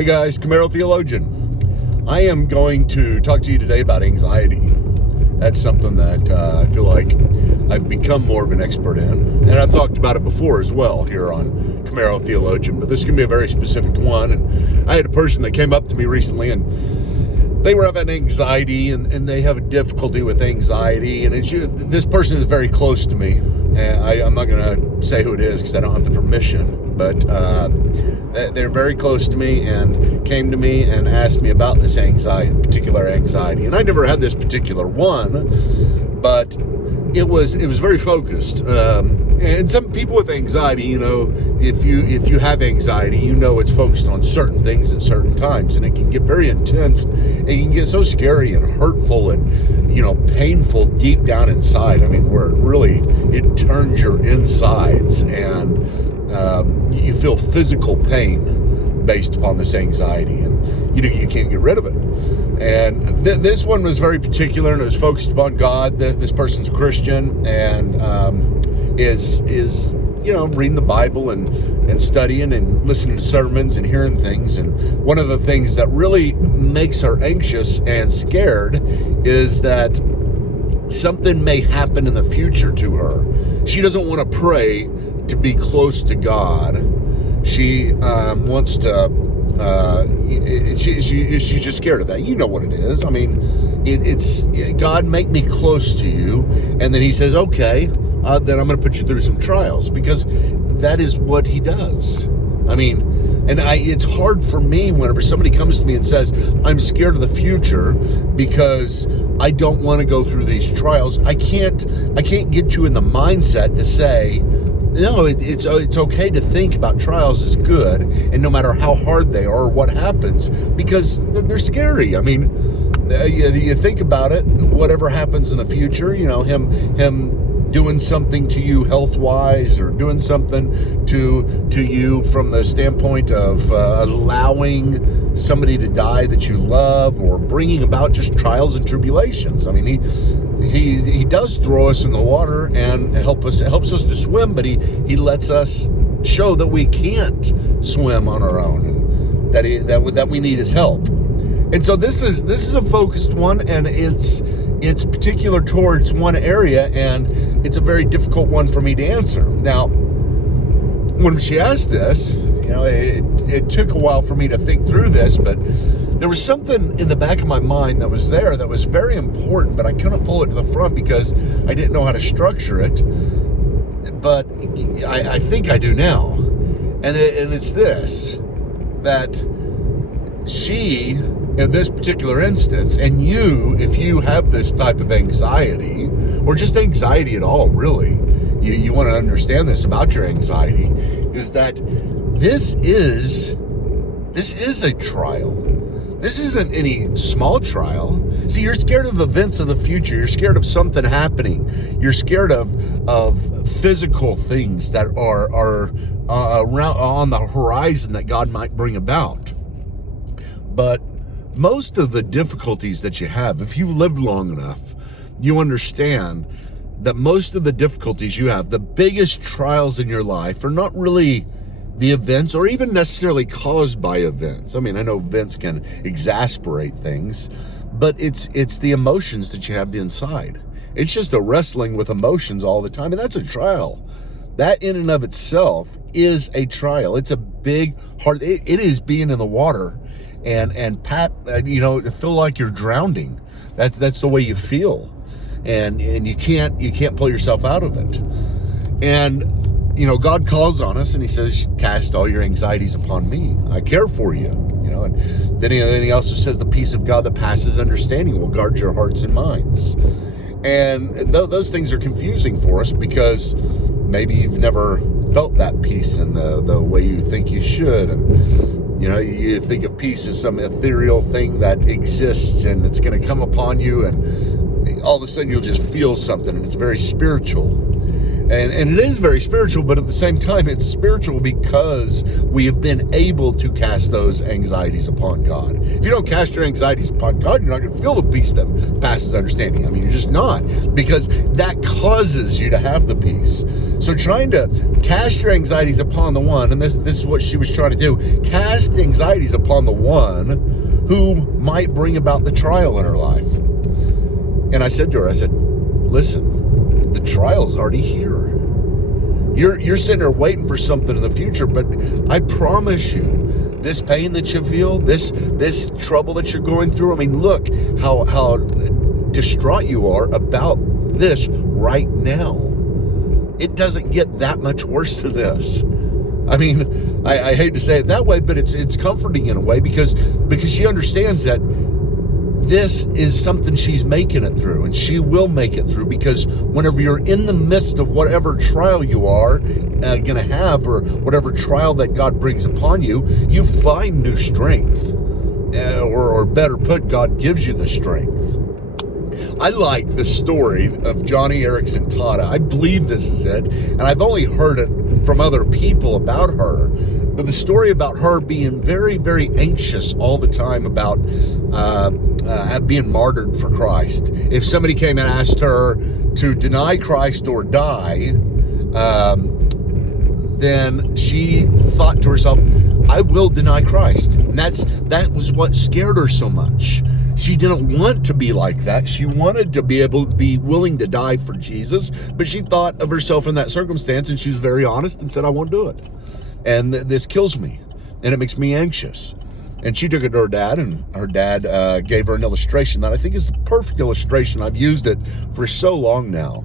Hey guys, Camaro Theologian. I am going to talk to you today about anxiety. That's something that I feel like I've become more of an expert in. And I've talked about it before as well here on Camaro Theologian, but this is going to be a very specific one. And I had a person that came up to me recently and they were having anxiety and they have a difficulty with anxiety. And this person is very close to me. And I'm not going to say who it is because I don't have the permission, but they're very close to me and came to me and asked me about this particular anxiety. And I never had this particular one, but it was very focused. And some people with anxiety, you know, if you have anxiety, you know it's focused on certain things at certain times, and it can get very intense. It can get so scary and hurtful and, you know, painful deep down inside. I mean, where it turns your insides, and you feel physical pain based upon this anxiety, and you can't get rid of it. And this one was very particular, and it was focused upon God. This person's a Christian and is reading the Bible and studying and listening to sermons and hearing things. And one of the things that really makes her anxious and scared is that something may happen in the future to her. She doesn't want to pray to be close to God. She wants to. She's just scared of that. You know what it is. I mean, it's God, make me close to you, and then He says, okay, then I'm going to put you through some trials, because that is what He does. I mean, it's hard for me whenever somebody comes to me and says, I'm scared of the future because I don't want to go through these trials. I can't get you in the mindset to say, no, it's okay to think about trials is good, and no matter how hard they are or what happens, because they're scary. I mean, you think about it, whatever happens in the future, you know, him doing something to you health-wise, or doing something to you from the standpoint of allowing somebody to die that you love, or bringing about just trials and tribulations. I mean, he does throw us in the water and helps us to swim, but he lets us show that we can't swim on our own, and that we need His help. And so this is a focused one, and it's particular towards one area, and it's a very difficult one for me to answer. Now, when she asked this, you know, it took a while for me to think through this, but there was something in the back of my mind that was there that was very important, but I couldn't pull it to the front because I didn't know how to structure it. But I think I do now. And it's this, that she, in this particular instance, and you, if you have this type of anxiety, or just anxiety at all, really, you want to understand this about your anxiety, is that this is a trial. This isn't any small trial. See, you're scared of events of the future. You're scared of something happening. You're scared of physical things that are around on the horizon that God might bring about. But most of the difficulties that you have, if you live long enough, you understand that most of the difficulties you have, the biggest trials in your life, are not really the events, or even necessarily caused by events. I mean, I know events can exasperate things, but it's the emotions that you have inside. It's just a wrestling with emotions all the time, and that's a trial. That in and of itself is a trial. It's a big, hard. It is being in the water and feel like you're drowning. That's the way you feel, and you can't pull yourself out of it. And you know, God calls on us and He says, cast all your anxieties upon me. I care for you. You know, and then he also says, the peace of God that passes understanding will guard your hearts and minds. And those things are confusing for us because maybe you've never felt that peace in the way you think you should. And, you know, you think of peace as some ethereal thing that exists and it's going to come upon you, and all of a sudden you'll just feel something, and it's very spiritual. And it is very spiritual, but at the same time, it's spiritual because we have been able to cast those anxieties upon God. If you don't cast your anxieties upon God, you're not going to feel the peace that passes understanding. I mean, you're just not, because that causes you to have the peace. So trying to cast your anxieties upon the one, and this is what she was trying to do, cast anxieties upon the one who might bring about the trial in her life. And I said to her, I said, listen, the trial's already here. You're sitting there waiting for something in the future, but I promise you, this pain that you feel, this trouble that you're going through, I mean, look how distraught you are about this right now. It doesn't get that much worse than this. I mean, I hate to say it that way, but it's comforting in a way because she understands that this is something she's making it through, and she will make it through, because whenever you're in the midst of whatever trial you are going to have, or whatever trial that God brings upon you, you find new strength, or better put, God gives you the strength. I like the story of Johnny Erickson Tata. I believe this is it, and I've only heard it from other people about her. But the story about her being very, very anxious all the time about being martyred for Christ. If somebody came and asked her to deny Christ or die, then she thought to herself, I will deny Christ. And that was what scared her so much. She didn't want to be like that. She wanted to be able to be willing to die for Jesus, but she thought of herself in that circumstance, and she was very honest and said, I won't do it. And this kills me, and it makes me anxious. And she took it to her dad, and her dad gave her an illustration that I think is the perfect illustration. I've used it for so long now.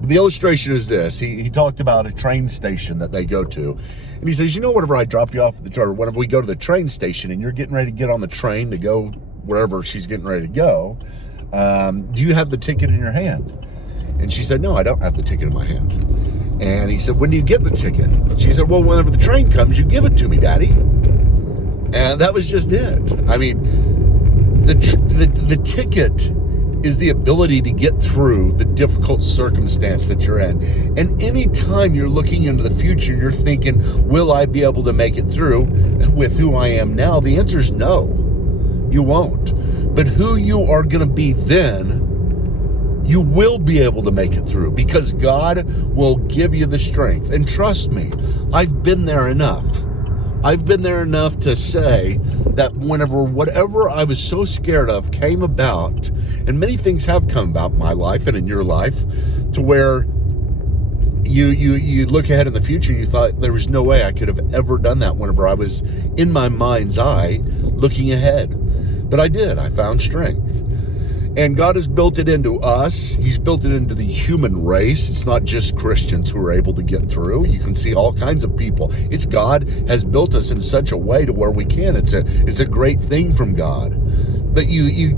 But the illustration is this. He talked about a train station that they go to. And he says, whenever I drop you off or whenever we go to the train station and you're getting ready to get on the train to go wherever she's getting ready to go, do you have the ticket in your hand? And she said, no, I don't have the ticket in my hand. And he said, when do you get the ticket? She said, well, whenever the train comes, you give it to me, Daddy. And that was just it. I mean, the ticket is the ability to get through the difficult circumstance that you're in. And anytime you're looking into the future, you're thinking, will I be able to make it through with who I am now? The answer is no, you won't. But who you are going to be then, you will be able to make it through, because God will give you the strength. And trust me, I've been there enough. I've been there enough to say that whatever I was so scared of came about, and many things have come about in my life and in your life, to where you look ahead in the future and you thought there was no way I could have ever done that whenever I was in my mind's eye looking ahead. But I did. I found strength. And God has built it into us. He's built it into the human race. It's not just Christians who are able to get through. You can see all kinds of people. It's God has built us in such a way to where we can. It's a great thing from God. But you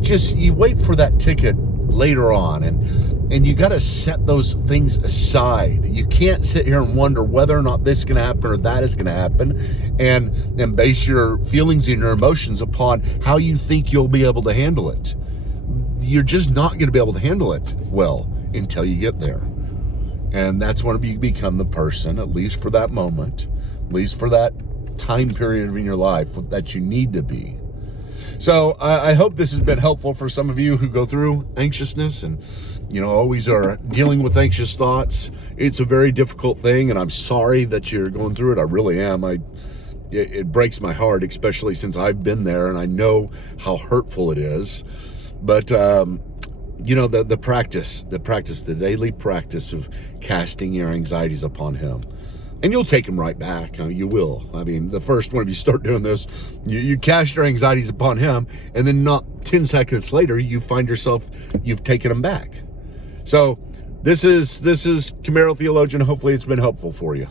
wait for that ticket later on, and you got to set those things aside. You can't sit here and wonder whether or not this is going to happen or that is going to happen, and base your feelings and your emotions upon how you think you'll be able to handle it. You're just not going to be able to handle it well until you get there. And that's when you become the person, at least for that moment, at least for that time period in your life, that you need to be. So I hope this has been helpful for some of you who go through anxiousness and, always are dealing with anxious thoughts. It's a very difficult thing, and I'm sorry that you're going through it. I really am. It breaks my heart, especially since I've been there and I know how hurtful it is. But, the daily practice of casting your anxieties upon Him. And you'll take them right back. You will. I mean, the first one, if you start doing this, you cast your anxieties upon Him, and then not 10 seconds later, you find yourself, you've taken them back. So this is Camaro Theologian. Hopefully it's been helpful for you.